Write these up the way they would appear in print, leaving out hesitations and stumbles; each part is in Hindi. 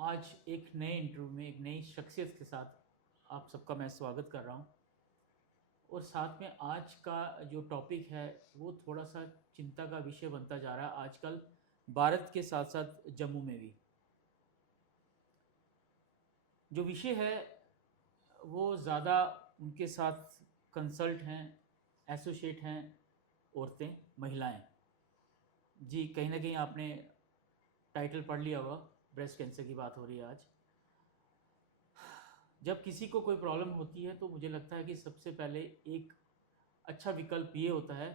आज एक नए इंटरव्यू में एक नई शख्सियत के साथ आप सबका मैं स्वागत कर रहा हूँ। और साथ में आज का जो टॉपिक है वो थोड़ा सा चिंता का विषय बनता जा रहा है आजकल, भारत के साथ साथ जम्मू में भी। जो विषय है वो ज़्यादा उनके साथ कंसल्ट हैं, एसोसिएट हैं औरतें, महिलाएं। जी, कहीं ना कहीं आपने टाइटल पढ़ लिया होगा, ब्रेस्ट कैंसर की बात हो रही है आज। जब किसी को कोई प्रॉब्लम होती है तो मुझे लगता है कि सबसे पहले एक अच्छा विकल्प ये होता है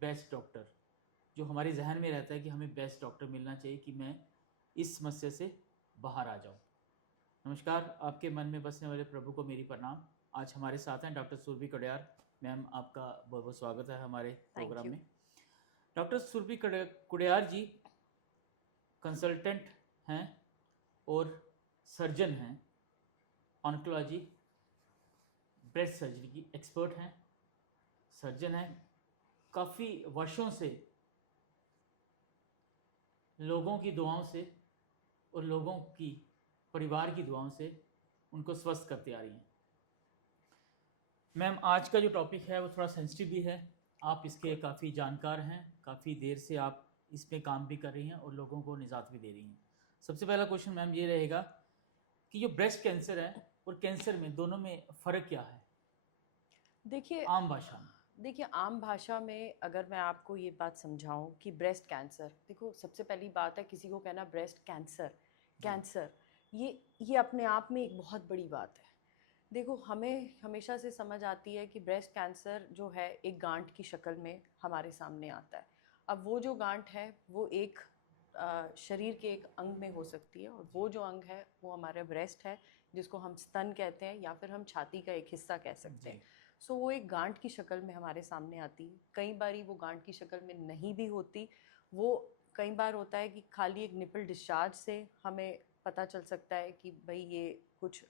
बेस्ट डॉक्टर। जो हमारे जहन में रहता है कि हमें बेस्ट डॉक्टर मिलना चाहिए कि मैं इस समस्या से बाहर आ जाऊं। नमस्कार, आपके मन में बसने वाले प्रभु को मेरी प्रणाम। आज हमारे साथ हैं डॉक्टर सुरभि कड़ियार। मैम, आपका बहुत बहुत स्वागत है हमारे थैंक प्रोग्राम यू। में। डॉक्टर सुरभि कुड़ियार जी कंसल्टेंट हैं और सर्जन हैं, ऑन्कोलॉजी ब्रेस्ट सर्जरी की एक्सपर्ट हैं, सर्जन हैं। काफ़ी वर्षों से लोगों की दुआओं से और लोगों की परिवार की दुआओं से उनको स्वस्थ करते आ रही हैं। मैम, आज का जो टॉपिक है वो थोड़ा सेंसिटिव भी है। आप इसके गुड। काफ़ी जानकार हैं, काफ़ी देर से आप इस पे काम भी कर रही हैं और लोगों को निजात भी दे रही हैं। सबसे पहला क्वेश्चन मैम ये रहेगा कि जो ब्रेस्ट कैंसर है और कैंसर में, दोनों में फ़र्क क्या है देखिए आम भाषा में? देखिए आम भाषा में अगर मैं आपको ये बात समझाऊं कि ब्रेस्ट कैंसर, देखो सबसे पहली बात है किसी को कहना ब्रेस्ट कैंसर, जी। कैंसर, ये अपने आप में एक बहुत बड़ी बात है। देखो, हमें हमेशा से समझ आती है कि ब्रेस्ट कैंसर जो है एक गांठ की शक्ल में हमारे सामने आता है। अब वो जो गांठ है वो एक शरीर के एक अंग में हो सकती है, और वो जो अंग है वो हमारा ब्रेस्ट है, जिसको हम स्तन कहते हैं या फिर हम छाती का एक हिस्सा कह सकते जी। हैं। सो वो एक गांठ की शक्ल में हमारे सामने आती है। कई बारी वो गांठ की शक्ल में नहीं भी होती। वो कई बार होता है कि खाली एक निपल डिस्चार्ज से हमें पता चल सकता है कि भाई ये कुछ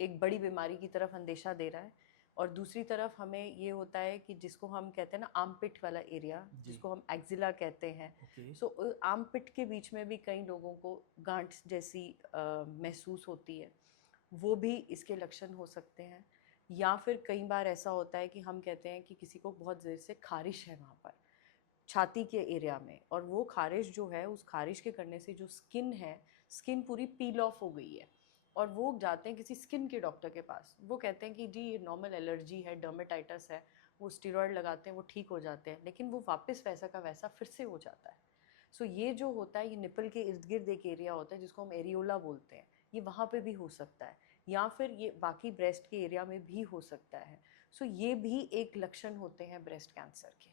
एक बड़ी बीमारी की तरफ अंदेशा दे रहा है। और दूसरी तरफ हमें ये होता है कि जिसको हम कहते हैं ना आर्मपिट वाला एरिया, जी। जिसको हम एक्जिला कहते हैं। ओके। सो आर्मपिट के बीच में भी कई लोगों को गांठ जैसी महसूस होती है। वो भी इसके लक्षण हो सकते हैं। या फिर कई बार ऐसा होता है कि हम कहते हैं कि किसी को बहुत देर से खारिश है वहाँ पर छाती के एरिया में, और वो खारिश जो है, उस खारिश के करने से जो स्किन है, स्किन पूरी पील ऑफ हो गई है। और वो जाते हैं किसी स्किन के डॉक्टर के पास। वो कहते हैं कि जी ये नॉर्मल एलर्जी है, डर्मेटाइटिस है। वो स्टेरॉयड लगाते हैं, वो ठीक हो जाते हैं, लेकिन वो वापस वैसा का वैसा फिर से हो जाता है। सो ये जो होता है, ये निपल के इर्द गिर्द एक एरिया होता है जिसको हम एरियोला बोलते हैं। ये वहाँ पे भी हो सकता है, या फिर ये बाकी ब्रेस्ट के एरिया में भी हो सकता है। सो ये भी एक लक्षण होते हैं ब्रेस्ट कैंसर के।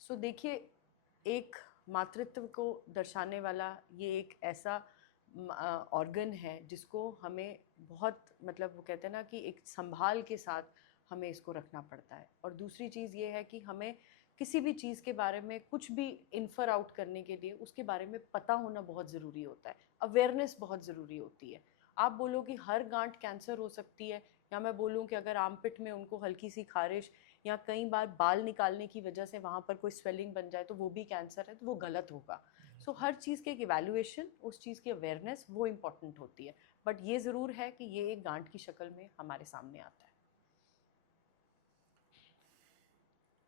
सो देखिए, एक मातृत्व को दर्शाने वाला ये एक ऐसा ऑर्गन है जिसको हमें बहुत, मतलब वो कहते हैं ना कि एक संभाल के साथ हमें इसको रखना पड़ता है। और दूसरी चीज़ ये है कि हमें किसी भी चीज़ के बारे में कुछ भी इन्फर आउट करने के लिए उसके बारे में पता होना बहुत ज़रूरी होता है। अवेयरनेस बहुत ज़रूरी होती है। आप बोलो कि हर गांठ कैंसर हो सकती है, या मैं बोलूँ कि अगर आर्मपिट में उनको हल्की सी खारिश या कई बार बाल निकालने की वजह से वहाँ पर कोई स्वेलिंग बन जाए तो वो भी कैंसर है, तो वो गलत होगा। सो हर चीज़ की एक इवैल्यूएशन, उस चीज़ की अवेयरनेस वो इम्पॉर्टेंट होती है। बट ये ज़रूर है कि ये एक गांठ की शक्ल में हमारे सामने आता है।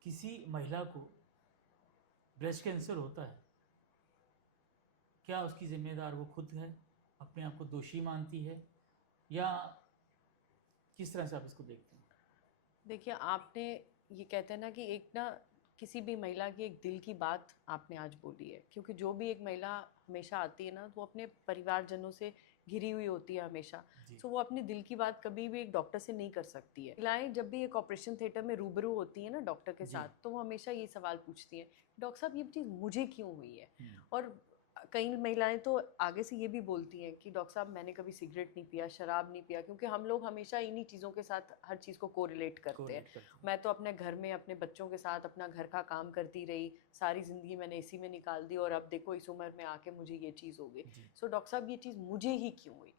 किसी महिला को ब्रेस्ट कैंसर होता है, क्या उसकी जिम्मेदार वो खुद है, अपने आप को दोषी मानती है, या किस तरह से आप इसको देखते हैं? देखिए, आपने ये कहते हैं ना कि एक ना किसी भी महिला की एक दिल की बात आपने आज बोली है, क्योंकि जो भी एक महिला हमेशा आती है ना, तो वो अपने परिवारजनों से घिरी हुई होती है हमेशा। जी। सो वो अपनी दिल की बात कभी भी एक डॉक्टर से नहीं कर सकती है। महिलाएं जब भी एक ऑपरेशन थिएटर में रूबरू होती है ना डॉक्टर के जी। साथ, तो वो हमेशा ये सवाल पूछती हैं, डॉक्टर साहब ये चीज़ मुझे क्यों हुई है। हम्म। और कई महिलाएं तो आगे से ये भी बोलती हैं कि डॉक्टर साहब मैंने कभी सिगरेट नहीं पिया, शराब नहीं पिया, क्योंकि हम लोग हमेशा इन्हीं चीज़ों के साथ हर चीज़ को कोरिलेट करते हैं। कोरिलेट करते हैं। मैं तो अपने घर में अपने बच्चों के साथ अपना घर का काम करती रही, सारी ज़िंदगी मैंने इसी में निकाल दी, और अब देखो इस उम्र में आके मुझे ये चीज़ हो गई। जी। सो डॉक्टर साहब ये चीज़ मुझे ही क्यों हुई।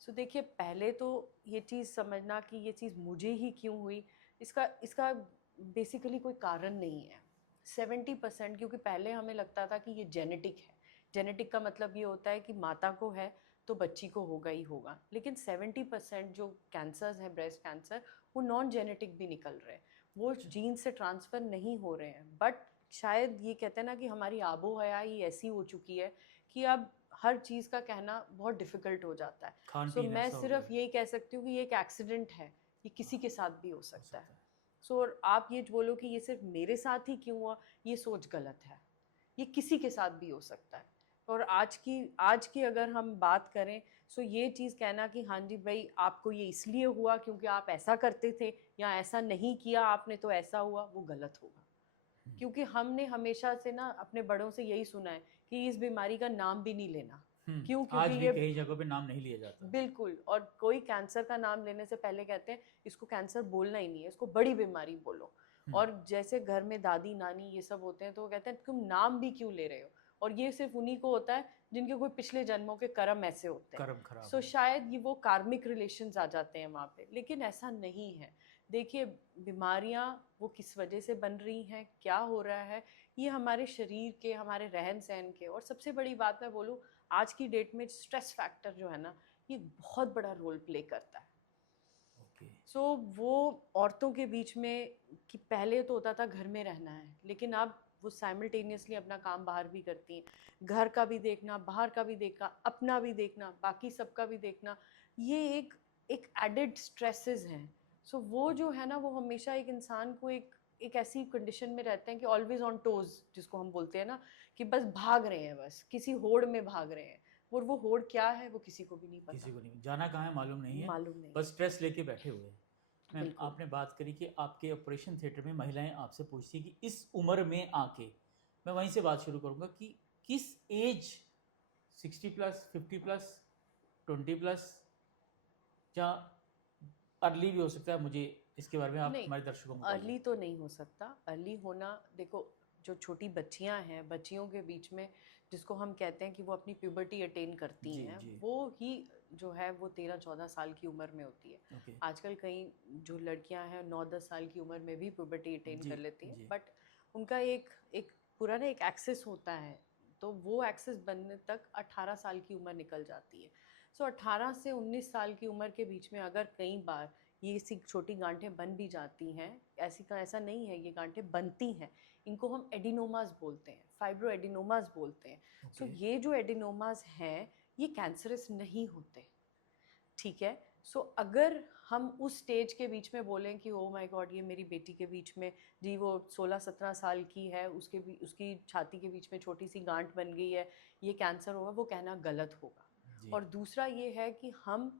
सो देखिए, पहले तो ये चीज़ समझना कि ये चीज़ मुझे ही क्यों हुई, इसका इसका बेसिकली कोई कारण नहीं है। 70%, क्योंकि पहले हमें लगता था कि ये जेनेटिक है। जेनेटिक का मतलब ये होता है कि माता को है तो बच्ची को होगा ही होगा। लेकिन 70% जो कैंसर्स हैं ब्रेस्ट कैंसर, वो नॉन जेनेटिक भी निकल रहे हैं, वो जीन से ट्रांसफ़र नहीं हो रहे हैं। बट शायद ये कहते हैं ना कि हमारी आबो हया ही ऐसी हो चुकी है कि अब हर चीज़ का कहना बहुत डिफ़िकल्ट हो जाता है। खान सो पीन मैं ऐसा हो सिर्फ गया यही कह सकती हूँ कि ये एक एक्सीडेंट है, ये किसी के साथ भी हो हो सकता है। सकता है। सो आप ये बोलो कि ये सिर्फ मेरे साथ ही क्यों हुआ, ये सोच गलत है। ये किसी के साथ भी हो सकता है। और आज की अगर हम बात करें, सो ये चीज़ कहना कि हाँ जी भाई आपको ये इसलिए हुआ क्योंकि आप ऐसा करते थे या ऐसा नहीं किया आपने तो ऐसा हुआ, वो गलत होगा। क्योंकि हमने हमेशा से ना अपने बड़ों से यही सुना है कि इस बीमारी का नाम भी नहीं लेना। क्यों? क्योंकि आज भी ये कई जगहों पे नाम नहीं लिया जाता। बिल्कुल, और कोई कैंसर का नाम लेने से पहले कहते हैं इसको कैंसर बोलना ही नहीं है, इसको बड़ी बीमारी बोलो। और जैसे घर में दादी नानी ये सब होते हैं तो वो कहते हैं तुम नाम भी क्यों ले रहे हो, और ये सिर्फ उन्हीं को होता है जिनके कोई पिछले जन्मों के कर्म ऐसे होते हैं। कर्म खराब सो है। शायद ये वो कार्मिक रिलेशंस आ जाते हैं वहाँ पे, लेकिन ऐसा नहीं है। देखिए बीमारियाँ वो किस वजह से बन रही हैं, क्या हो रहा है, ये हमारे शरीर के, हमारे रहन सहन के, और सबसे बड़ी बात मैं बोलूँ आज की डेट में स्ट्रेस फैक्टर जो है ना, ये बहुत बड़ा रोल प्ले करता है। ओके। सो वो औरतों के बीच में कि पहले तो होता था घर में रहना है, लेकिन अब वो साइमल्टेनियसली अपना काम बाहर भी करती हैं, घर का भी देखना, बाहर का भी देखना, अपना भी देखना, बाकी सबका भी देखना, ये एक एक एडेड स्ट्रेसेस हैं। सो वो जो है ना, वो हमेशा एक इंसान को एक एक ऐसी कंडीशन में रहते हैं कि ऑलवेज ऑन टोज, जिसको हम बोलते हैं ना, कि बस भाग रहे हैं, बस किसी होड़ में भाग रहे हैं, और वो होड़ क्या है वो किसी को भी नहीं किसी पता, को नहीं जाना कहाँ है मालूम नहीं है, मालूम नहीं बस है। स्ट्रेस लेके बैठे हुए हैं। मैम बिल्कुल। आपने बात करी कि आपके ऑपरेशन थिएटर में महिलाएं आपसे पूछती हैं कि इस उम्र में आके, मैं वहीं से बात शुरू करूंगा कि किस एज, 60+, 50+, 20+, या अर्ली भी हो सकता है, मुझे इसके बारे में आप नहीं, हमारे दर्शकों को बताइए। अर्ली तो नहीं हो सकता। अर्ली होना, देखो जो छोटी बच्चियां हैं, बच्चियों के बीच में जिसको हम कहते हैं कि वो अपनी प्यूबर्टी अटेन करती जी हैं, जी। वो ही जो है वो 13-14 साल की उम्र में होती है। ओके। आजकल कई जो लड़कियां हैं 9-10 साल की उम्र में भी प्यूबर्टी अटेन जी कर लेती हैं, जी। बट उनका एक एक पूरा ना एक एक्सेस होता है, तो वो एक्सेस बनने तक 18 साल की उम्र निकल जाती है। सो 18 से 19 साल की उम्र के बीच में अगर कई बार ये सी छोटी गांठें बन भी जाती हैं, ऐसी का ऐसा नहीं है, ये गांठें बनती हैं, इनको हम एडिनोमास बोलते हैं, फाइब्रो एडिनोमास बोलते हैं। So okay. ये जो एडिनोमास हैं ये कैंसरस नहीं होते, ठीक है। सो अगर हम उस स्टेज के बीच में बोलें कि ओ माय गॉड ये मेरी बेटी के बीच में जी वो 16-17 साल की है, उसके भी उसकी छाती के बीच में छोटी सी गांठ बन गई है, ये कैंसर होगा, वो कहना गलत होगा। जी। और दूसरा ये है कि हम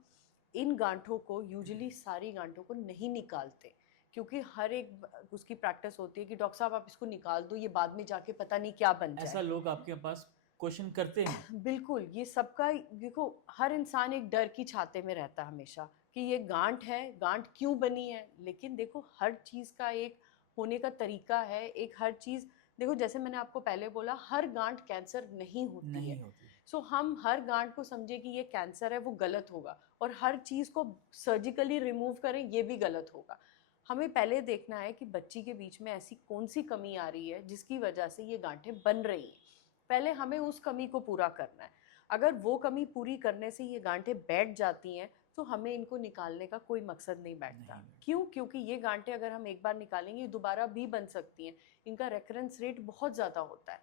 इन गांठों को यूजुअली सारी गांठों को नहीं निकालते, क्योंकि हर एक उसकी प्रैक्टिस होती है कि डॉक्टर साहब आप इसको निकाल दो, ये बाद में जाके पता नहीं क्या बन ऐसा जाए। लोग आपके पास क्वेश्चन करते हैं? बिल्कुल, ये सबका, देखो हर इंसान एक डर की छाते में रहता है हमेशा कि ये गांठ है, गांठ क्यों बनी है, लेकिन देखो हर चीज़ का एक होने का तरीका है, एक हर चीज़, देखो जैसे मैंने आपको पहले बोला हर गांठ कैंसर नहीं होती नहीं है। होती। सो हम हर गांठ को समझे कि ये कैंसर है वो गलत होगा, और हर चीज़ को सर्जिकली रिमूव करें ये भी गलत होगा। हमें पहले देखना है कि बच्ची के बीच में ऐसी कौन सी कमी आ रही है जिसकी वजह से ये गांठें बन रही हैं, पहले हमें उस कमी को पूरा करना है। अगर वो कमी पूरी करने से ये गांठें बैठ जाती हैं तो हमें इनको निकालने का कोई मकसद नहीं बैठता। नहीं। क्यों? क्योंकि ये गांठें अगर हम एक बार निकालेंगे ये दोबारा भी बन सकती हैं, इनका रेकरेंस रेट बहुत ज़्यादा होता है,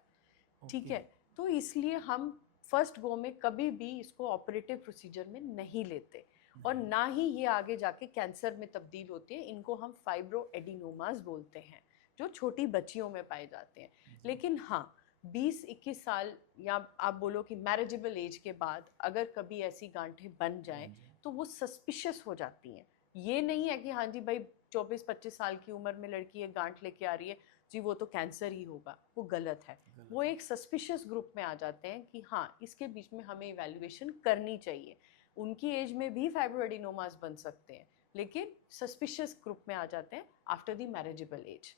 ठीक ओके। है। तो इसलिए हम फर्स्ट गो में कभी भी इसको ऑपरेटिव प्रोसीजर में नहीं लेते, और नहीं। ना ही ये आगे जाके कैंसर में तब्दील होती है। इनको हम फाइब्रो एडिनोमास बोलते हैं, जो छोटी बच्चियों में पाए जाते हैं। जी। लेकिन हाँ, 20-21 साल या आप बोलो कि मैरिजेबल एज के बाद अगर कभी ऐसी गांठें बन जाएं बन जाए। तो वो सस्पिशियस हो जाती हैं। ये नहीं है कि हाँ जी भाई 24-25 साल की उम्र में लड़की एक गांठ लेके आ रही है जी वो तो कैंसर ही होगा, वो गलत है। गलत वो है। एक सस्पिशियस ग्रुप में आ जाते हैं कि हाँ इसके बीच में हमें इवैल्यूएशन करनी चाहिए। उनकी एज में भी फाइब्रोएडिनोमास बन सकते हैं, लेकिन सस्पिशियस ग्रुप में आ जाते हैं आफ्टर द मैरिजेबल एज,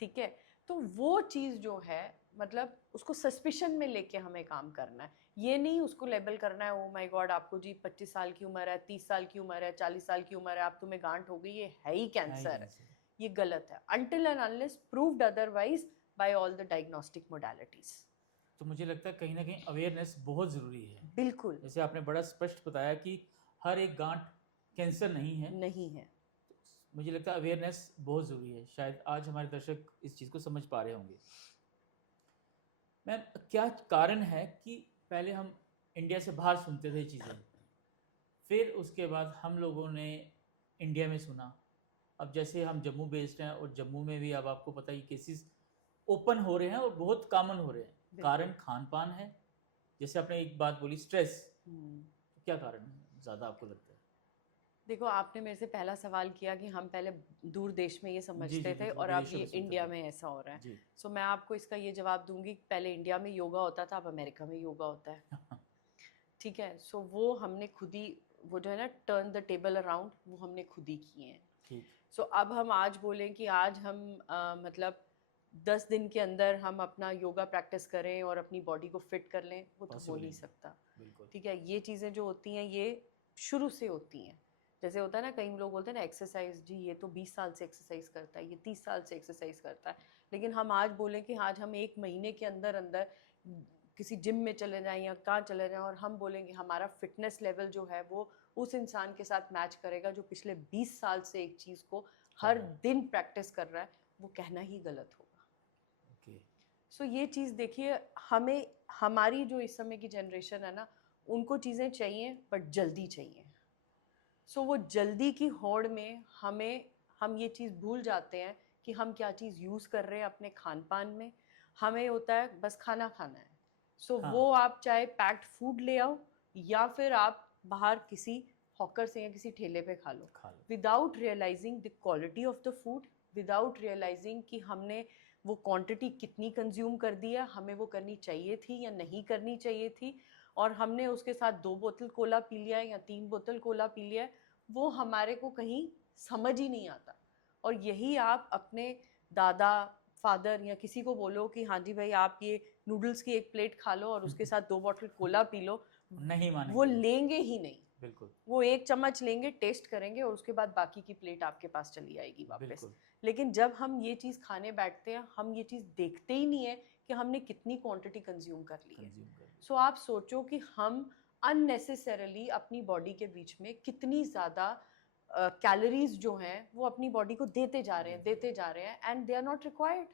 ठीक है। तो वो चीज़ जो है, मतलब उसको सस्पिशन में लेके हमें काम करना है, ये नहीं उसको लेबल करना है ओ माय गॉड आपको जी 25 साल की उम्र है, 30 साल की उम्र है, 40 साल की उम्र है, आप तुम्हें गांठ हो गई, ये है ही कैंसर है। कैंसर। ये गलत है, until and unless proved otherwise by all the diagnostic modalities। तो मुझे लगता है कहीं ना कहीं अवेयरनेस बहुत ज़रूरी है। बिल्कुल जैसे आपने बड़ा स्पष्ट बताया कि हर एक गांठ कैंसर नहीं है। नहीं है। मुझे लगता है अवेयरनेस बहुत ज़रूरी है। शायद आज हमारे दर्शक इस चीज़ को समझ पा रहे होंगे। मैम, क्या कारण है कि पहले हम इंडिया से बाहर सुनते थे चीज़ें, फिर उसके बाद हम लोगों ने इंडिया में सुना। अब जैसे हम जम्मू बेस्ड हैं और जम्मू में भी अब आपको पता ही केसेस ओपन हो रहे हैं और बहुत कॉमन हो रहे हैं। बिल्कुल। कारण खान पान है, जैसे आपने एक बात बोली स्ट्रेस। हम्म। क्या कारण है ज़्यादा आपको लगता है? देखो, आपने मेरे से पहला सवाल किया कि हम पहले दूर देश में ये जी समझते जी थे बिल्कुल, और अब विदेशों ये में सुनते इंडिया थे। में ऐसा हो रहा है। जी। सो मैं आपको इसका ये जवाब दूंगी कि पहले इंडिया में योगा होता था, अब अमेरिका में योगा होता है। ठीक है। सो वो हमने खुद ही, वो जो है ना टर्न द टेबल अराउंड, वो हमने खुद ही किए हैं। ठीक। सो अब हम आज बोलें कि आज हम मतलब 10 दिन के अंदर हम अपना योगा प्रैक्टिस करें और अपनी बॉडी को फिट कर लें, वो तो हो पॉसिबल नहीं नहीं है। सकता। बिल्कुल। ठीक है। ये चीज़ें जो होती हैं ये शुरू से होती हैं। जैसे होता है ना, कई लोग बोलते हैं ना एक्सरसाइज, जी ये तो 20 साल से एक्सरसाइज करता है, ये 30 साल से एक्सरसाइज करता है। लेकिन हम आज बोलें कि आज हम 1 महीने के अंदर अंदर किसी जिम में चले जाएं या कहाँ चले जाएं और हम बोलेंगे हमारा फिटनेस लेवल जो है वो उस इंसान के साथ मैच करेगा जो पिछले 20 साल से एक चीज़ को हर हाँ। दिन प्रैक्टिस कर रहा है, वो कहना ही गलत होगा। ओके। सो ये चीज़ देखिए, हमें, हमारी जो इस समय की जनरेशन है ना, उनको चीज़ें चाहिए बट जल्दी चाहिए। सो वो जल्दी की होड़ में हम ये चीज़ भूल जाते हैं कि हम क्या चीज़ यूज़ कर रहे हैं अपने खान पान में। हमें होता है बस खाना खाना है। सो हाँ। वो आप चाहे पैक्ड फूड ले आओ या फिर आप बाहर किसी हॉकर से या किसी ठेले पे खा लो, खा लो। Without realising the quality of the food, without realising कि हमने वो क्वांटिटी कितनी कंज्यूम कर दी है, हमें वो करनी चाहिए थी या नहीं करनी चाहिए थी, और हमने उसके साथ 2 बोतल कोला पी लिया है या 3 बोतल कोला पी लिया है, वो हमारे को कहीं समझ ही नहीं आता। और यही आप अपने दादा, फादर या किसी को बोलो कि हाँ जी भाई आप ये नूडल्स की एक प्लेट खा लो और उसके साथ 2 बोतल कोला पी लो, नहीं मानेंगे वो लेंगे ही नहीं। बिल्कुल। वो एक चम्मच लेंगे, टेस्ट करेंगे और उसके बाद बाकी की प्लेट आपके पास चली आएगी वापस। बिल्कुल। लेकिन जब हम ये चीज़ खाने बैठते हैं, हम ये चीज़ देखते ही नहीं है कि हमने कितनी क्वांटिटी कंज्यूम कर ली है। कंज्यूम कर ली। सो आप सोचो कि हम अननेसेसरली अपनी बॉडी के बीच में कितनी ज़्यादा कैलोरीज जो हैं वो अपनी बॉडी को देते जा रहे हैं and they are not required.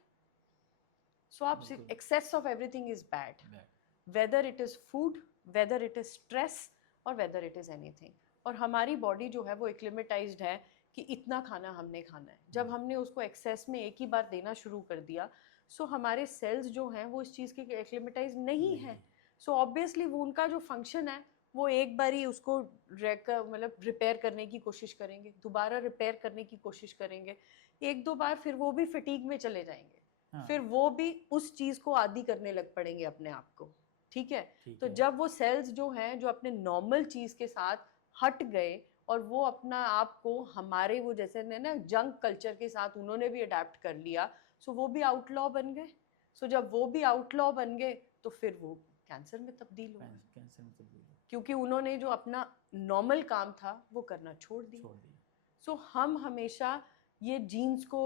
So आप, बिल्कुल। Excess of everything is bad, Bad. Whether it is food, whether it is stress और वेदर इट इज़ एनीथिंग। और हमारी बॉडी जो है वो एक्लिमेटाइज्ड है कि इतना खाना हमने खाना है। जब हमने उसको एक्सेस में एक ही बार देना शुरू कर दिया, सो हमारे सेल्स जो हैं वो इस चीज़ के एक्लिमेटाइज नहीं है। सो ऑब्वियसली वो उनका जो फंक्शन है वो एक बार ही उसको मतलब रिपेयर करने की कोशिश करेंगे, दोबारा रिपेयर करने की कोशिश करेंगे, 1-2 बार, फिर वो भी फटीग में चले जाएंगे। हाँ। फिर वो भी उस चीज़ को आदी करने लग पड़ेंगे अपने आप को। ठीक है। ठीक तो है। जब वो सेल्स जो हैं जो अपने नॉर्मल चीज़ के साथ हट गए और वो अपना आप को हमारे वो जैसे ना जंक कल्चर के साथ उन्होंने भी अडेप्ट कर लिया, सो वो भी आउटलॉ बन गए। सो जब वो भी आउटलॉ बन गए तो फिर वो कैंसर में तब्दील हो गए, कैंसर में तब्दील हो क्योंकि उन्होंने जो अपना नॉर्मल काम था वो करना छोड़ दिया। दिया। सो हम हमेशा ये जीन्स को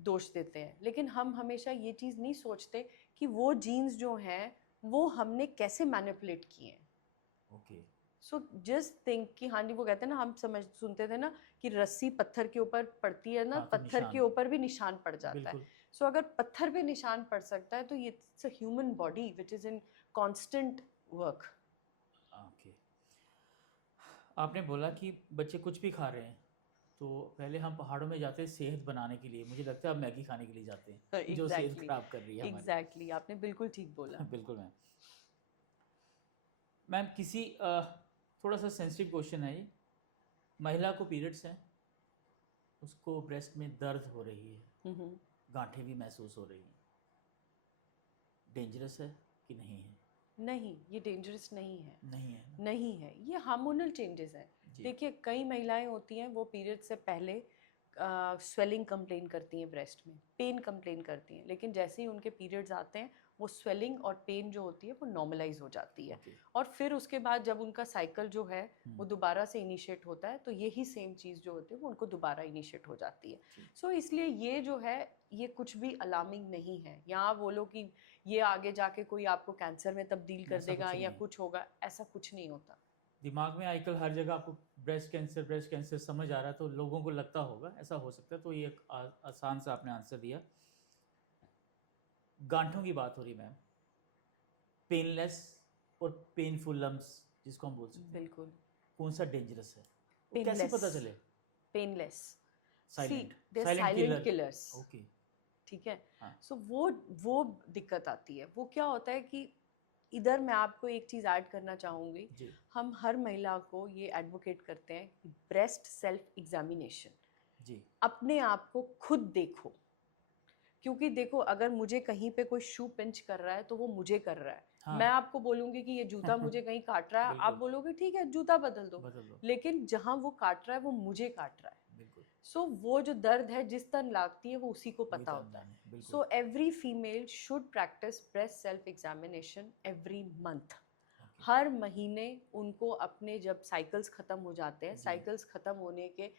दोष देते हैं, लेकिन हम हमेशा ये चीज़ नहीं सोचते कि वो जीन्स जो हैं वो हमने कैसे मैनिपुलेट किए हैं। ओके। सो जस्ट थिंक कि हाँ जी, वो कहते हैं ना, हम सुनते थे ना कि रस्सी पत्थर के ऊपर पड़ती है ना, हाँ, तो पत्थर के निशान। ऊपर भी निशान पड़ जाता है। बिल्कुल। सो अगर पत्थर पे निशान पड़ सकता है तो ये it's a human body which is in constant work. Okay. आपने बोला कि बच्चे कुछ भी खा रहे हैं, तो पहले हम पहाड़ों में जाते हैं सेहत बनाने के लिए, मुझे लगता है अब मैगी खाने के लिए जाते हैं जो सेहत एग्जैक्टली, खराब कर रही है हमारी। एग्जैक्टली, आपने बिल्कुल ठीक बोला। बिल्कुल मैम। मैम, किसी थोड़ा सा सेंसिटिव क्वेश्चन है ये। महिला को पीरियड्स हैं, उसको ब्रेस्ट में दर्द हो रही है, हम्म। गांठें भी महसूस हो रही हैं, डेंजरस है कि नहीं है? नहीं, ये डेंजरस नहीं है। नहीं है ना? नहीं है, ये हार्मोनल चेंजेस हैं। जी। देखिए, कई महिलाएं होती हैं वो पीरियड से पहले स्वेलिंग कंप्लेन करती हैं, ब्रेस्ट में पेन कंप्लेन करती हैं, लेकिन जैसे ही उनके पीरियड्स आते हैं वो स्वेलिंग और पेन जो होती है वो नॉर्मलाइज हो जाती है। ओके। और फिर उसके बाद जब उनका साइकिल जो है वो दोबारा से इनिशिएट होता है तो यही सेम चीज़ जो होती है वो उनको दोबारा इनिशिएट हो जाती है। ठीक। सो इसलिए ये जो है ये कुछ भी अलार्मिंग नहीं है। यहाँ बोलो कि ये आगे जाके कोई आपको कैंसर में तब्दील कर ऐसा देगा कुछ नहीं या है। कुछ होगा, ऐसा कुछ नहीं होता। दिमाग में आजकल हर जगह आपको ब्रेस्ट कैंसर समझ आ रहा है, तो लोगों को लगता होगा ऐसा हो सकता है। तो ये एक आसान सा आपने आंसर दिया। गांठों की बात हो रही मैम, पेनलेस और पेनफुल लम्स जिसको हम बोल सकते हैं, बिल्कुल कौन सा डेंजरस है, वो कैसे पेनलेस। पता चले? Painless. See silent they silent silent killer. Killers. Okay. ठीक है। हाँ सो वो दिक्कत आती है। वो क्या होता है कि इधर मैं आपको एक चीज़ ऐड करना चाहूँगी। जी हम हर महिला को ये एडवोकेट करते हैं कि ब्रेस्ट सेल्फ एग्जामिनेशन, जी। अपने आप को खुद देखो। क्योंकि देखो अगर मुझे कहीं पे कोई शू पिंच कर रहा है तो वो मुझे कर रहा है। हाँ मैं आपको बोलूंगी कि ये जूता मुझे कहीं काट रहा है, आप बिल्कुल, बोलोगे ठीक है जूता बदल दो। बदल दो। लेकिन जहाँ वो काट रहा है वो मुझे काट रहा है। बिल्कुल, सो वो जो दर्द है जिस तरह लगती है वो उसी को वही पता तो होता है। अनजान है। बिल्कुल। So every female should practise breast self examination every month. Okay. हर महीने उनको अपने जब साइकिल्स ख़त्म हो जाते हैं, जी साइकिल्स ख़त्म होने के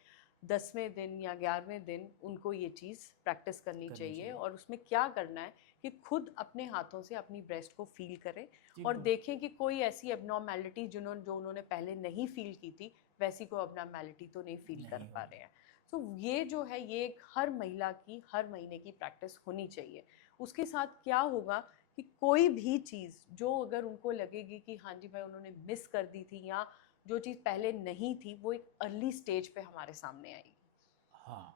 10वें दिन या 11वें दिन उनको ये चीज़ प्रैक्टिस करनी चाहिए। और उसमें क्या करना है कि खुद अपने हाथों से अपनी ब्रेस्ट को फील करें जी और बिल्कुल। देखें कि कोई ऐसी एबनॉर्मेलिटी जो उन्होंने पहले नहीं फील की थी वैसी कोई एबनॉर्मेलिटी तो नहीं फील कर नहीं पा हो रहे हैं। तो ये जो है ये एक हर महिला की हर महीने की प्रैक्टिस होनी चाहिए। उसके साथ क्या होगा कि कोई भी चीज़ जो अगर उनको लगेगी कि हाँ जी भाई उन्होंने मिस कर दी थी या जो चीज़ पहले नहीं थी वो एक अर्ली स्टेज पे हमारे सामने आएगी। हाँ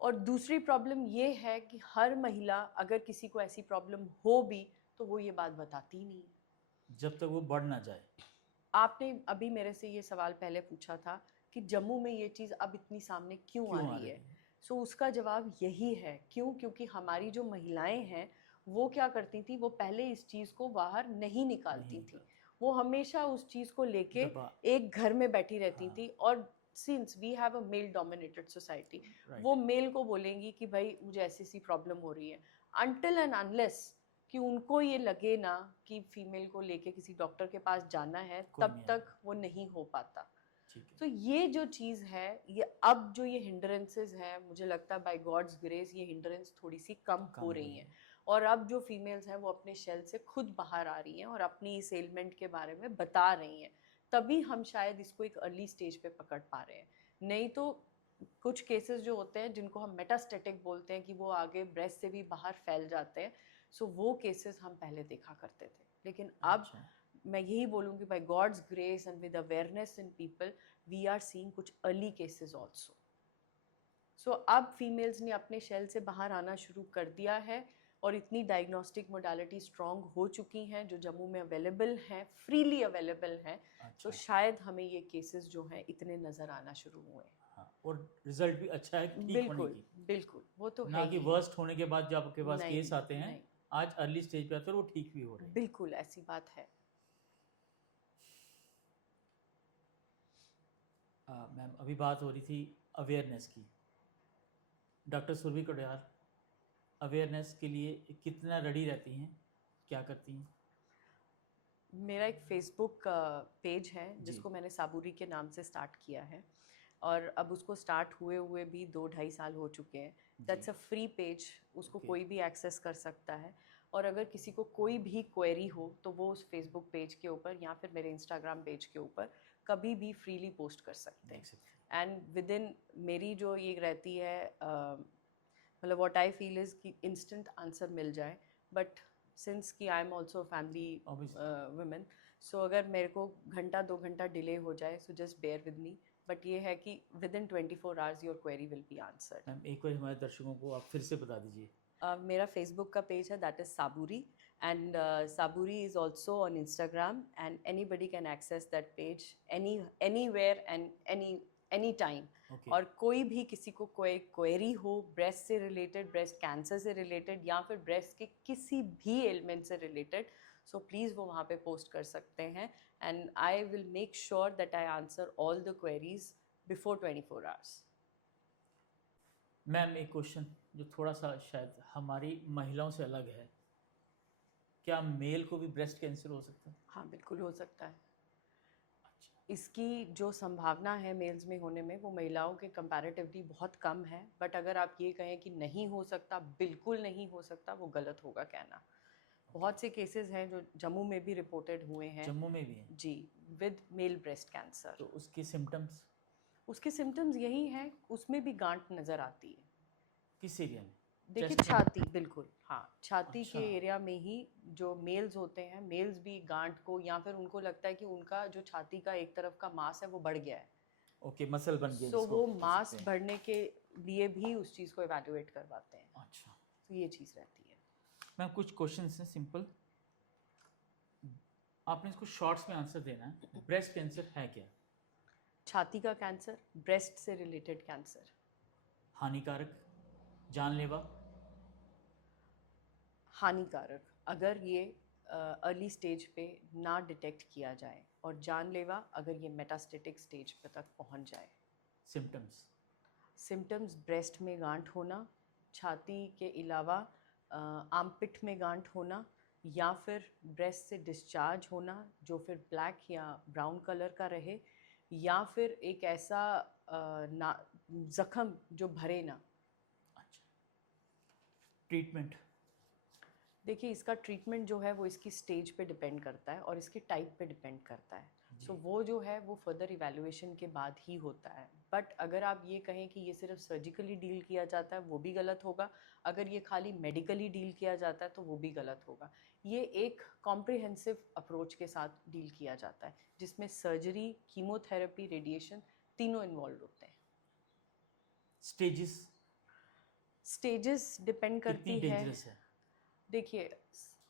और दूसरी प्रॉब्लम ये है कि हर महिला अगर किसी को ऐसी प्रॉब्लम हो भी तो वो ये बात बताती ही नहीं है। जब तक वो बढ़ ना जाए। आपने अभी मेरे से ये सवाल पहले पूछा था कि जम्मू में ये चीज़ अब इतनी सामने क्यों आ क्यों आ रही है। रही है? सो उसका जवाब यही है क्यों, क्योंकि हमारी जो महिलाएं हैं वो क्या करती थी, वो पहले इस चीज़ को बाहर नहीं नहीं निकालती थी। निकाल वो हमेशा उस चीज़ को लेके दबा। एक घर में बैठी रहती हाँ थी। और since we have a male dominated society, वो राइट। मेल को बोलेंगी कि भाई मुझे ऐसी सी प्रॉब्लम हो रही है। अनटिल एंड अनलेस कि उनको ये लगे ना कि फीमेल को लेके किसी डॉक्टर के पास जाना है कोई तब नहीं तक आएगा। वो नहीं हो पाता। ठीक है। तो ये जो चीज़ है ये अब जो ये हिंड्रेंसेस हैं मुझे लगता है बाय गॉड्स ग्रेस ये हिंड्रेंस थोड़ी सी कम कम हो हो रही रही हैं। है। और अब जो फीमेल्स हैं वो अपने शेल से खुद बाहर आ रही हैं और अपनी इस एलिमेंट के बारे में बता रही हैं। तभी हम शायद इसको एक अर्ली स्टेज पे पकड़ पा रहे हैं। नहीं तो कुछ केसेस जो होते हैं जिनको हम मेटास्टेटिक बोलते हैं कि वो आगे ब्रेस्ट से भी बाहर फैल जाते हैं। सो वो केसेस हम पहले देखा करते थे। लेकिन अब अच्छा। मैं यही बोलूँगी by God's grace and with awareness in people we are seeing कुछ अर्ली केसेस ऑल्सो। सो अब फीमेल्स ने अपने शेल से बाहर आना शुरू कर दिया है और इतनी डायग्नोस्टिक मोडालिटी स्ट्रॉन्ग हो चुकी हैं जो जम्मू में अवेलेबल हैं, फ्रीली अवेलेबल हैं। तो अच्छा। शायद हमें ये केसेस जो हैं इतने नज़र आना शुरू हुए हैं। हाँ, और रिजल्ट भी अच्छा है ठीक होने बिल्कुल की। बिल्कुल वो तो ना है कि ही है। वर्स्ट होने के बाद जब आपके पास नहीं केस आते हैं, नहीं, आज अर्ली स्टेज पे आते हैं और वो ठीक भी हो रहे हैं। बिल्कुल ऐसी बात है। मैम अभी बात हो रही थी अवेयरनेस की। डॉक्टर सुरभि कटियार अवेयरनेस के लिए कितना रेडी रहती हैं, क्या करती हैं? मेरा एक फेसबुक पेज है जी जिसको मैंने साबूरी के नाम से स्टार्ट किया है और अब उसको स्टार्ट हुए हुए भी 2-2.5 साल हो चुके हैं। जी। दैट्स अ फ्री पेज, उसको ओके। कोई भी एक्सेस कर सकता है। और अगर किसी को कोई भी क्वेरी हो तो वो उस फेसबुक पेज के ऊपर या फिर मेरे इंस्टाग्राम पेज के ऊपर कभी भी फ्रीली पोस्ट कर सकते देख हैं। सकते हैं। एंड विद इन मेरी जो ये रहती है मतलब व्हाट आई फील इज़ कि इंस्टेंट आंसर मिल जाए। बट सिंस कि I am also family Obviously। Women, so अगर मेरे को घंटा 2 घंटा डिले हो जाए so just bear with me. But ये है कि within 24 hours your query will be answered. Ma'am एक बार हमारे दर्शकों को आप फिर से बता दीजिए। मेरा फेसबुक का पेज है that is Saburi and Saburi is also on Instagram and anybody can access that page anywhere and any time. Okay. और कोई भी किसी को कोई क्वेरी हो ब्रेस्ट से रिलेटेड, ब्रेस्ट कैंसर से रिलेटेड या फिर ब्रेस्ट के किसी भी एलिमेंट से रिलेटेड, सो प्लीज़ वो वहाँ पे पोस्ट कर सकते हैं and I will make sure that I answer all the queries before 24 hours. Ma'am एक क्वेश्चन जो थोड़ा सा शायद हमारी महिलाओं से अलग है। क्या मेल को भी ब्रेस्ट कैंसर हो सकता है? हाँ, बिल्कुल हो सकता है। अच्छा। इसकी जो संभावना है मेल्स में होने में वो महिलाओं के कंपैरेटिवली बहुत कम है, बट अगर आप ये कहें कि नहीं हो सकता, बिल्कुल नहीं हो सकता, वो गलत होगा कहना। बहुत से केसेस हैं जो जम्मू में भी रिपोर्टेड हुए हैं। जम्मू में भी है? जी, विद मेल ब्रेस्ट कैंसर। तो उसके सिम्टम्स उसके सिम्टम्स यही हैं, उसमें भी गांठ नज़र आती है। किस एरिया में? देखिए चेस्ट में? छाती, बिल्कुल हाँ, छाती के अच्छा। एरिया में ही जो मेल्स होते हैं, मेल्स भी गांठ को, या फिर उनको लगता है कि उनका जो छाती का एक तरफ का मांस है वो बढ़ गया है, ओके, मसल बन गया सो जिसको वो कह मांस सकते हैं। बढ़ने के लिए भी उस चीज़ को एवेल्युएट करवाते हैं। अच्छा तो ये चीज़ रहती है। मैम, कुछ क्वेश्चंस हैं सिंपल, आपने इसको शॉर्ट्स में आंसर देना है। ब्रेस्ट कैंसर है क्या? छाती का कैंसर, ब्रेस्ट से रिलेटेड कैंसर। हानिकारक, जानलेवा? हानिकारक अगर ये अर्ली स्टेज पे ना डिटेक्ट किया जाए, और जानलेवा अगर ये मेटास्टेटिक स्टेज पे तक पहुंच जाए। सिम्टम्स? सिम्टम्स ब्रेस्ट में गांठ होना, छाती के अलावा आर्मपिट में गांठ होना, या फिर ब्रेस्ट से डिस्चार्ज होना जो फिर ब्लैक या ब्राउन कलर का रहे, या फिर एक ऐसा ना जख्म जो भरे ना। अच्छा। ट्रीटमेंट? देखिए इसका ट्रीटमेंट जो है वो इसकी स्टेज पे डिपेंड करता है और इसकी टाइप पे डिपेंड करता है। सो वो जो है वो फर्दर इवैल्यूएशन के बाद ही होता है। बट अगर आप ये कहें कि ये सिर्फ सर्जिकली डील किया जाता है, वो भी गलत होगा। अगर ये खाली मेडिकली डील किया जाता है तो वो भी गलत होगा। ये एक कॉम्प्रिहेंसिव अप्रोच के साथ डील किया जाता है जिसमें सर्जरी, कीमोथेरेपी, रेडिएशन तीनों इन्वॉल्व होते हैं। स्टेजेस स्टेजेस डिपेंड कितनी करती है। डेंजरस है? देखिए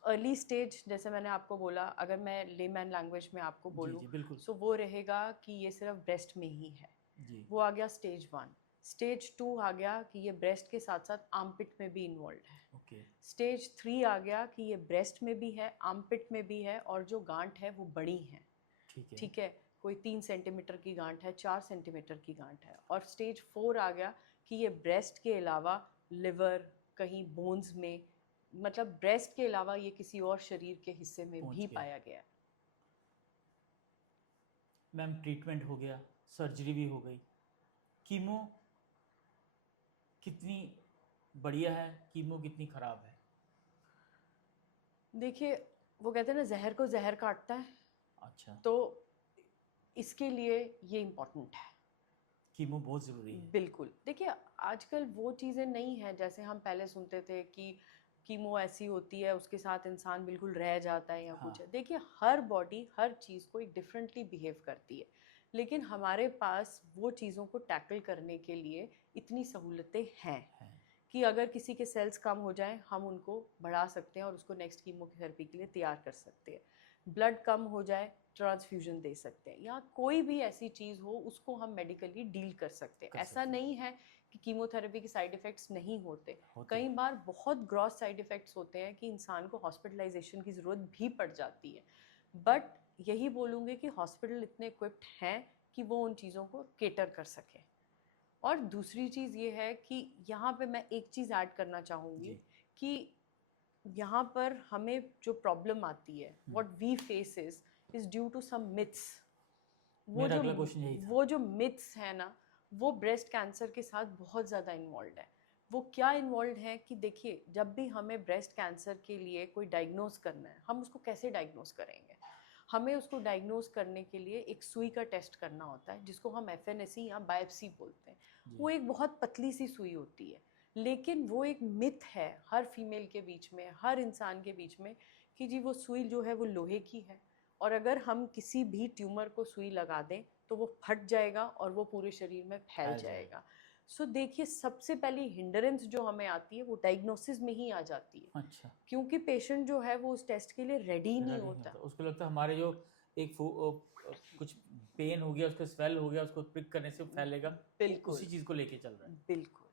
अर्ली स्टेज, जैसे मैंने आपको बोला, अगर मैं लेमैन लैंग्वेज में आपको जी बोलूँ, जी बिल्कुल। सो वो रहेगा कि ये सिर्फ ब्रेस्ट में ही है। जी। वो आ गया स्टेज 1। स्टेज 2 आ गया कि ये ब्रेस्ट के साथ साथ आर्मपिट में भी इन्वॉल्व है। ओके। स्टेज 3 आ गया कि ये ब्रेस्ट में भी है, आर्मपिट में भी है, और जो गांठ है वो बड़ी है। ठीक है। ठीक है, कोई 3 सेंटीमीटर की गांठ है, 4 सेंटीमीटर की गांठ है। और स्टेज 4 आ गया कि ये ब्रेस्ट के अलावा लिवर, कहीं बोन्स में, मतलब ब्रेस्ट के अलावा ये किसी और शरीर के हिस्से में पहुंच भी गया। पाया गया है। मैम ट्रीटमेंट हो गया, सर्जरी भी हो गई, कीमो कितनी बढ़िया है, कीमो कितनी खराब है? देखिए वो कहते हैं ना, जहर को जहर काटता है, अच्छा। तो इसके लिए ये इम्पोर्टेंट है। कीमो बहुत ज़रूरी है। बिल्कुल। देखिए आजकल वो चीज़ें नहीं हैं जैसे हम पहले सुनते थे कि कीमो ऐसी होती है उसके साथ इंसान बिल्कुल रह जाता है या हाँ। कुछ है। देखिए हर बॉडी हर चीज़ को एक डिफरेंटली बिहेव करती है, लेकिन हमारे पास वो चीज़ों को टैकल करने के लिए इतनी सहूलतें हैं है। कि अगर किसी के सेल्स कम हो जाएं हम उनको बढ़ा सकते हैं और उसको नेक्स्ट कीमोथेरेपी के लिए तैयार कर सकते हैं। ब्लड कम हो जाए, ट्रांसफ्यूजन दे सकते हैं, या कोई भी ऐसी चीज़ हो उसको हम मेडिकली डील कर सकते हैं। ऐसा नहीं है कि कीमोथेरेपी के साइड इफ़ेक्ट्स नहीं होते। कई बार बहुत ग्रॉस साइड इफ़ेक्ट्स होते हैं कि इंसान को हॉस्पिटलाइजेशन की ज़रूरत भी पड़ जाती है। बट यही बोलूँगी कि हॉस्पिटल इतने इक्विप्ड हैं कि वो उन चीज़ों को केटर कर सकें। और दूसरी चीज़ ये है कि यहाँ पे मैं एक चीज़ ऐड करना चाहूँगी कि यहाँ पर हमें जो प्रॉब्लम आती है, what we face is due to some myths. मेरा अगला क्वेश्चन यही था। वो जो मिथ्स है ना, वो ब्रेस्ट कैंसर के साथ बहुत ज़्यादा इन्वॉल्व है। वो क्या इन्वॉल्व है कि देखिए जब भी हमें ब्रेस्ट कैंसर के लिए कोई डायग्नोज करना है, हम उसको कैसे डायग्नोज करेंगे? हमें उसको डायग्नोज करने के लिए एक सुई का टेस्ट करना होता है जिसको हम एफएनएसी या बायोप्सी बोलते हैं। वो एक बहुत पतली सी सुई होती है, लेकिन वो एक मिथ है हर फीमेल के बीच में, हर इंसान के बीच में, कि जी वो सुई जो है वो लोहे की है, और अगर हम किसी भी ट्यूमर को सुई लगा दें तो वो फट जाएगा और वो पूरे शरीर में फैल जाएगा। सो देखिए सबसे पहली हिंडरेंस जो हमें आती है वो डायग्नोसिस में ही आ जाती है। अच्छा। क्योंकि पेशेंट जो है वो उस टेस्ट के लिए रेडी नहीं होता। उसको लगता है हमारे जो एक कुछ पेन हो गया, उसको स्वेल हो गया, उसको प्रिक करने से फैलेगा, बिल्कुल उसी चीज़ को लेके चल रहा है। बिल्कुल।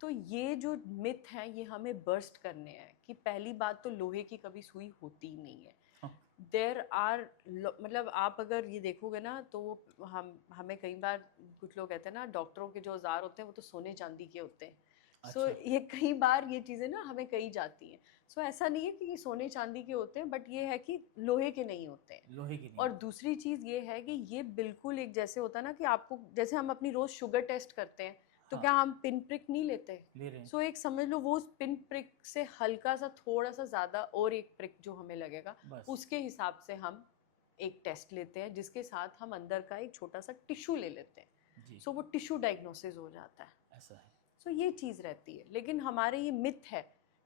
तो ये जो मिथ है ये हमें बर्स्ट करने हैं कि पहली बात तो लोहे की कभी सुई होती ही नहीं है। देर आर मतलब आप अगर ये देखोगे ना तो हमें कई बार कुछ लोग कहते हैं ना डॉक्टरों के जो औजार होते हैं वो तो सोने चांदी के होते हैं। सो अच्छा, ये कई बार ये चीज़ें ना हमें कही जाती हैं। सो ऐसा नहीं है कि ये सोने चांदी के होते हैं, बट ये है कि लोहे के नहीं होते हैं। लोहे की नहीं और होती। दूसरी चीज़ ये है कि ये बिल्कुल एक जैसे होता है ना कि आपको, जैसे हम अपनी रोज़ शुगर टेस्ट करते हैं, तो हाँ, क्या हम पिन प्रिक नहीं लेते? ले रहे हैं। सो एक समझ लो वो पिन प्रिक से हल्का सा थोड़ा सा ज़्यादा और एक प्रिक जो हमें लगेगा, बस, उसके हिसाब से हम एक टेस्ट लेते हैं, जिसके साथ हम अंदर का एक छोटा सा टिश्यू ले लेते हैं। जी, सो वो टिश्यू डायग्नोसिस हो जाता है। ऐसा है। सो ये चीज़ रहती है, लेकिन हमारे ये मिथ है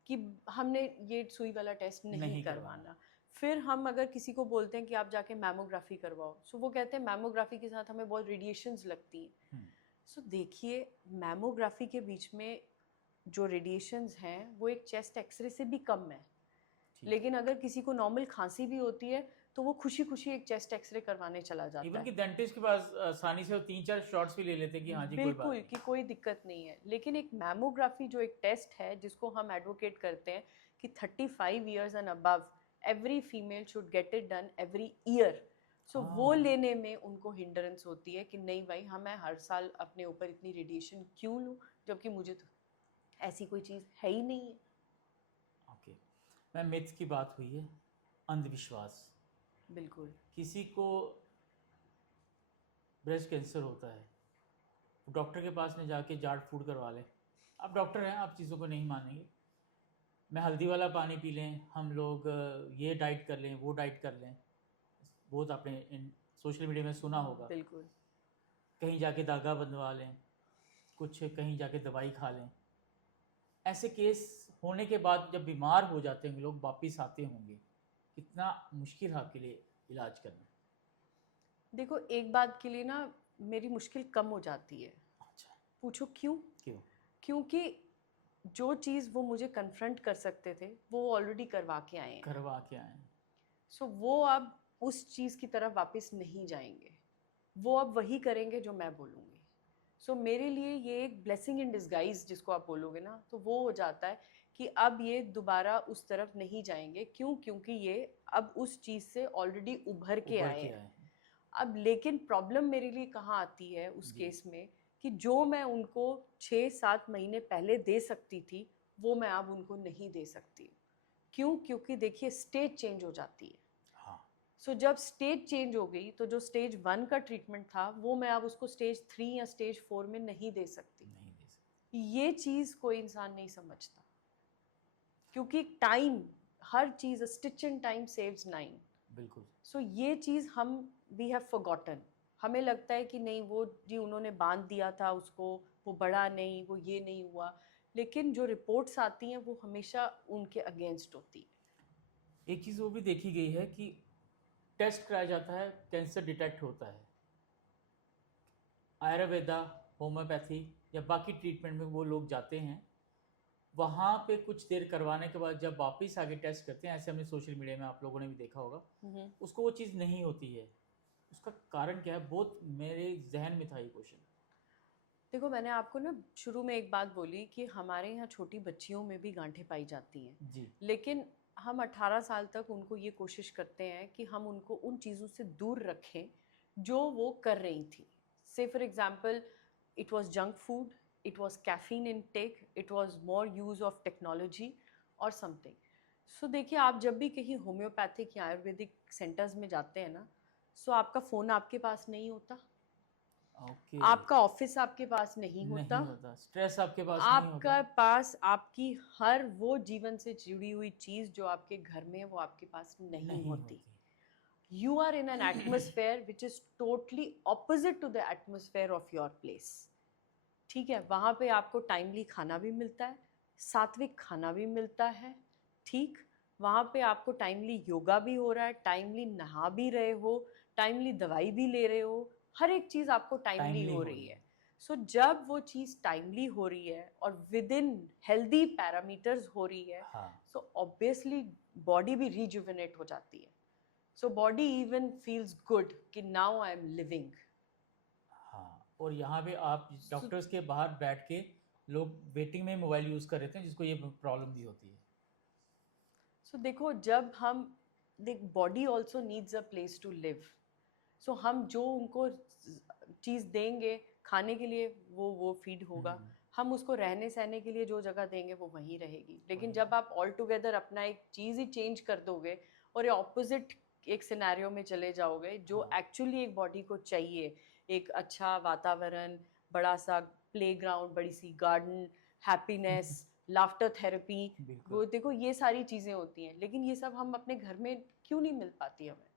कि हमने ये सुई वाला टेस्ट नहीं नहीं करवाना। करवाना। फिर हम अगर किसी को बोलते हैं कि आप जाके मैमोग्राफी करवाओ, सो वो कहते हैं मैमोग्राफी के साथ हमें बहुत रेडिएशंस लगती हैं। हुँ, सो देखिए, मैमोग्राफी के बीच में जो रेडिएशंस हैं वो एक चेस्ट एक्सरे से भी कम है। ठीक। लेकिन अगर किसी को नॉर्मल खांसी भी होती है तो वो खुशी खुशी एक चेस्ट एक्सरे करवाने चला जाता इवन है। कि डेंटिस्ट के पास आसानी से वो 3-4 शॉट्स भी ले लेते हैं कि हाँ जी, कोई बात बिल्कुल, नहीं। कि कोई दिक्कत नहीं है। लेकिन एक मैमोग्राफी जो एक टेस्ट है जिसको हम एडवोकेट करते हैं कि 35 years and above every female should get it done every year. So वो हाँ, लेने में उनको हिंड्रेंस होती है कि नहीं भाई, हाँ मैं हर साल अपने ऊपर इतनी रेडिएशन क्यों लूँ, जबकि मुझे तो ऐसी कोई चीज़ है ही नहीं है। ओके। मैम, मिथ की बात हुई है, अंधविश्वास। बिल्कुल। किसी को ब्रेस्ट कैंसर होता है, वो डॉक्टर के पास नहीं जाके जाड़ फूड करवा ले। आप डॉक्टर हैं, आप चीज़ों को नहीं मानेंगे। मैं हल्दी वाला पानी पी लें, हम लोग ये डाइट कर लें, वो डाइट कर लें। बहुत आपने इन सोशल मीडिया में सुना होगा। बिल्कुल। कहीं जाके धागा बंधवा लें, कुछ कहीं जाके दवाई खा लें। ऐसे केस होने के बाद जब बीमार हो जाते हैं लोग, वापिस आते होंगे, कितना मुश्किल है आपके लिए इलाज करना। देखो, एक बात के लिए ना मेरी मुश्किल कम हो जाती है। अच्छा, पूछो क्यों? क्यों? क्योंकि जो चीज़ वो मुझे कन्फ्रंट कर सकते थे वो ऑलरेडी करवा के आए हैं। करवा के आए हैं। सो वो अब उस चीज़ की तरफ वापस नहीं जाएंगे। वो अब वही करेंगे जो मैं बोलूँगी। सो मेरे लिए ये एक ब्लेसिंग इन डिस्गाइज जिसको आप बोलोगे ना, तो वो हो जाता है कि अब ये दोबारा उस तरफ नहीं जाएंगे। क्यों? क्योंकि ये अब उस चीज़ से ऑलरेडी उभर के उभर आए के हैं। आए हैं। अब लेकिन प्रॉब्लम मेरे लिए कहाँ आती है उस जी, केस में, कि जो मैं उनको 6-7 महीने पहले दे सकती थी वो मैं अब उनको नहीं दे सकती। क्यों? क्योंकि देखिए, स्टेज चेंज हो जाती है। हाँ, सो जब स्टेज चेंज हो गई तो जो स्टेज 1 का ट्रीटमेंट था वो मैं अब उसको स्टेज 3 या स्टेज 4 में नहीं दे सकती। नहीं दे सकते। ये चीज़ कोई इंसान नहीं समझता, क्योंकि time, her cheese, stitch in time saves 9। बिल्कुल। सो ये चीज़ हम वी हैव फॉरगॉटन। हमें लगता है कि नहीं, वो जी उन्होंने बांध दिया था उसको, वो बड़ा नहीं, वो ये नहीं हुआ। लेकिन जो रिपोर्ट्स आती हैं वो हमेशा उनके अगेंस्ट होती है। एक चीज़ वो भी देखी गई है कि टेस्ट कराया जाता है, कैंसर डिटेक्ट होता है। आयुर्वेदा, होम्योपैथी या बाकी ट्रीटमेंट में वो लोग जाते हैं, वहाँ पे कुछ देर करवाने के बाद जब वापस आगे टेस्ट करते हैं, ऐसे हमने सोशल मीडिया में आप लोगों ने भी देखा होगा, हम्म। उसको वो चीज़ नहीं होती है। उसका कारण क्या है? बहुत मेरे जहन में था ये क्वेश्चन। देखो, मैंने आपको ना शुरू में एक बात बोली कि हमारे यहाँ छोटी बच्चियों में भी गांठें पाई जाती हैं। जी, लेकिन हम 18 साल तक उनको ये कोशिश करते हैं कि हम उनको उन चीज़ों से दूर रखें जो वो कर रही थी। से for example, it was junk food, it was caffeine intake, it was more use of technology और समथिंग। सो देखिए, आप जब भी कहीं होम्योपैथिक या आयुर्वेदिक सेंटर्स में जाते हैं ना, सो आपका फ़ोन आपके पास नहीं होता, ओके। आपका ऑफिस आपके पास नहीं होता, नहीं होता, स्ट्रेस आपके पास नहीं होता। आपका पास आपकी हर वो जीवन से जुड़ी हुई चीज़ जो आपके घर में है वो आपके पास नहीं नहीं होती। होती। You are in an atmosphere which is totally opposite to the atmosphere of your place. ठीक है, वहाँ पे आपको टाइमली खाना भी मिलता है, सात्विक खाना भी मिलता है। ठीक, वहाँ पे आपको टाइमली योगा भी हो रहा है, टाइमली नहा भी रहे हो, टाइमली दवाई भी ले रहे हो, हर एक चीज़ आपको टाइमली टाइमली हो हो रही रही है। है। सो जब वो चीज़ टाइमली हो रही है और विद इन हेल्दी पैरामीटर्स हो रही है, हाँ, सो ऑब्वियसली बॉडी भी रिजुविनेट हो जाती है। So body even feels good कि नाउ आई एम लिविंग। हाँ। और यहाँ पे आप डॉक्टर्स के बाहर बैठ के लोग वेटिंग में मोबाइल यूज़ कर रहे थे, जिसको ये प्रॉब्लम भी होती है। सो देखो, जब हम देख, body also needs a place to live. So हम जो उनको चीज़ देंगे खाने के लिए वो फीड होगा। हम्म, हम उसको रहने सहने के लिए जो जगह देंगे वो वहीं रहेगी। लेकिन वही। जब आप ऑल टुगेदर अपना एक चीज़ ही चेंज कर दोगे और ये ऑपोजिट एक सिनेरियो में चले जाओगे जो हाँ। एक्चुअली एक बॉडी को चाहिए, एक अच्छा वातावरण, बड़ा सा प्लेग्राउंड, बड़ी सी गार्डन, हैप्पीनेस, लाफ्टर थेरेपी, बिल्कुल। वो देखो ये सारी चीज़ें होती हैं, लेकिन ये सब हम अपने घर में क्यों नहीं मिल पाती हमें।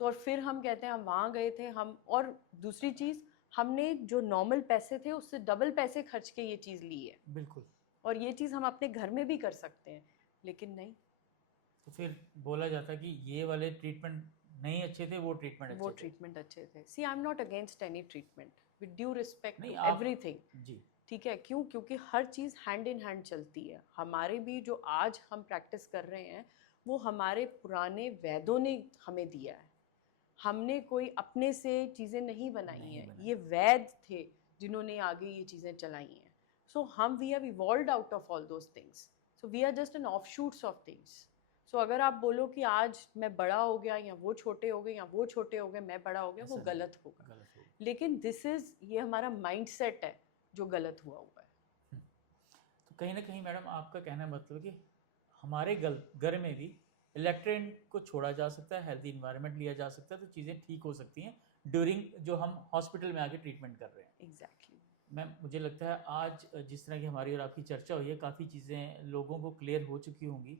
तो और फिर हम कहते हैं हम वहाँ गए थे हम, और दूसरी चीज़, हमने जो नॉर्मल पैसे थे उससे डबल पैसे खर्च के ये चीज़ ली है, बिल्कुल। और ये चीज़ हम अपने घर में भी कर सकते हैं, लेकिन नहीं, तो फिर बोला जाता कि ये वाले ट्रीटमेंट नहीं अच्छे थे, वो ट्रीटमेंट वो अच्छे थे। ट्रीटमेंट अच्छे थे। See I am not against any treatment, with due respect नहीं टू आप। एवरीथिंग, जी। ठीक है, क्यों? क्योंकि हर चीज़ हैंड इन हैंड चलती है। हमारे भी जो आज हम प्रैक्टिस कर रहे हैं वो हमारे पुराने वैद्यों ने हमें दिया है, हमने कोई अपने से चीज़ें नहीं बनाई नहीं हैं, बनाए। ये वैद्य थे जिन्होंने आगे ये चीज़ें चलाई हैं। सो हम we have evolved out of all those things, so we are just an offshoots of things. So अगर आप बोलो कि आज मैं बड़ा हो गया या वो छोटे हो गए या वो छोटे हो गए मैं बड़ा हो गया, वो ऐसा नहीं, गलत होगा। गलत होगा। लेकिन दिस इज़, ये हमारा माइंडसेट है जो गलत हुआ हुआ है। तो कहीं ना कहीं मैडम आपका कहना मतलब कि हमारे घर में भी इलेक्ट्रॉन को छोड़ा जा सकता है, हेल्दी इन्वायरमेंट लिया जा सकता है, तो चीज़ें ठीक हो सकती हैं ड्यूरिंग जो हम हॉस्पिटल में आके ट्रीटमेंट कर रहे हैं। एग्जैक्टली। मैम मुझे लगता है आज जिस तरह की हमारी और आपकी चर्चा हुई है, काफ़ी चीज़ें लोगों को क्लियर हो चुकी होंगी।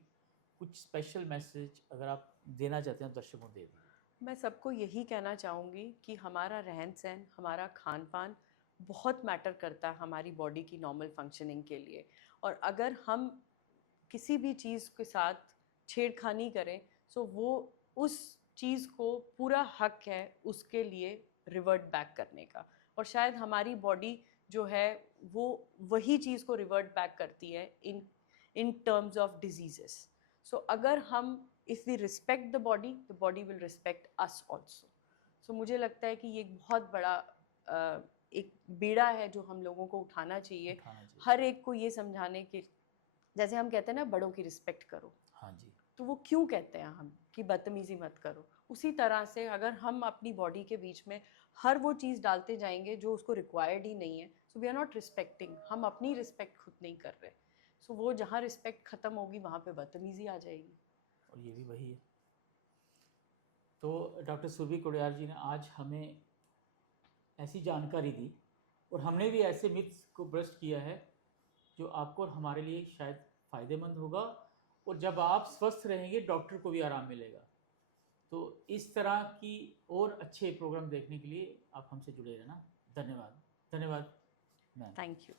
कुछ स्पेशल मैसेज अगर आप देना चाहते हैं दर्शकों को दे दीजिए। मैं सबको यही कहना चाहूँगी कि हमारा रहन सहन, हमारा खान पान बहुत मैटर करता है हमारी बॉडी की नॉर्मल फंक्शनिंग के लिए, और अगर हम किसी भी चीज़ के साथ छेड़खानी करें सो वो उस चीज़ को पूरा हक है उसके लिए रिवर्ट बैक करने का, और शायद हमारी बॉडी जो है वो वही चीज़ को रिवर्ट बैक करती है in terms of diseases. So अगर हम, if we respect the body will respect us also. So मुझे लगता है कि ये एक बहुत बड़ा एक बीड़ा है जो हम लोगों को उठाना चाहिए, उठाना चाहिए। हर एक को ये समझाने के, जैसे हम कहते हैं ना बड़ों की रिस्पेक्ट करो, हाँ जी। तो वो क्यों कहते हैं हम कि बदतमीजी मत करो, उसी तरह से अगर हम अपनी बॉडी के बीच में हर वो चीज़ डालते जाएंगे जो उसको रिक्वायर्ड ही नहीं है, so we are not respecting, हम अपनी रिस्पेक्ट खुद नहीं कर रहे। सो वो जहाँ रिस्पेक्ट ख़त्म होगी वहाँ पे बदतमीजी आ जाएगी। और ये भी वही है। तो डॉक्टर सुरभि कोडियाल जी ने आज हमें ऐसी जानकारी दी और हमने भी ऐसे मिथ्स को ब्रस्ट किया है जो आपको और हमारे लिए शायद फ़ायदेमंद होगा, और जब आप स्वस्थ रहेंगे डॉक्टर को भी आराम मिलेगा। तो इस तरह की और अच्छे प्रोग्राम देखने के लिए आप हमसे जुड़े रहना। धन्यवाद। धन्यवाद मैम। Thank you.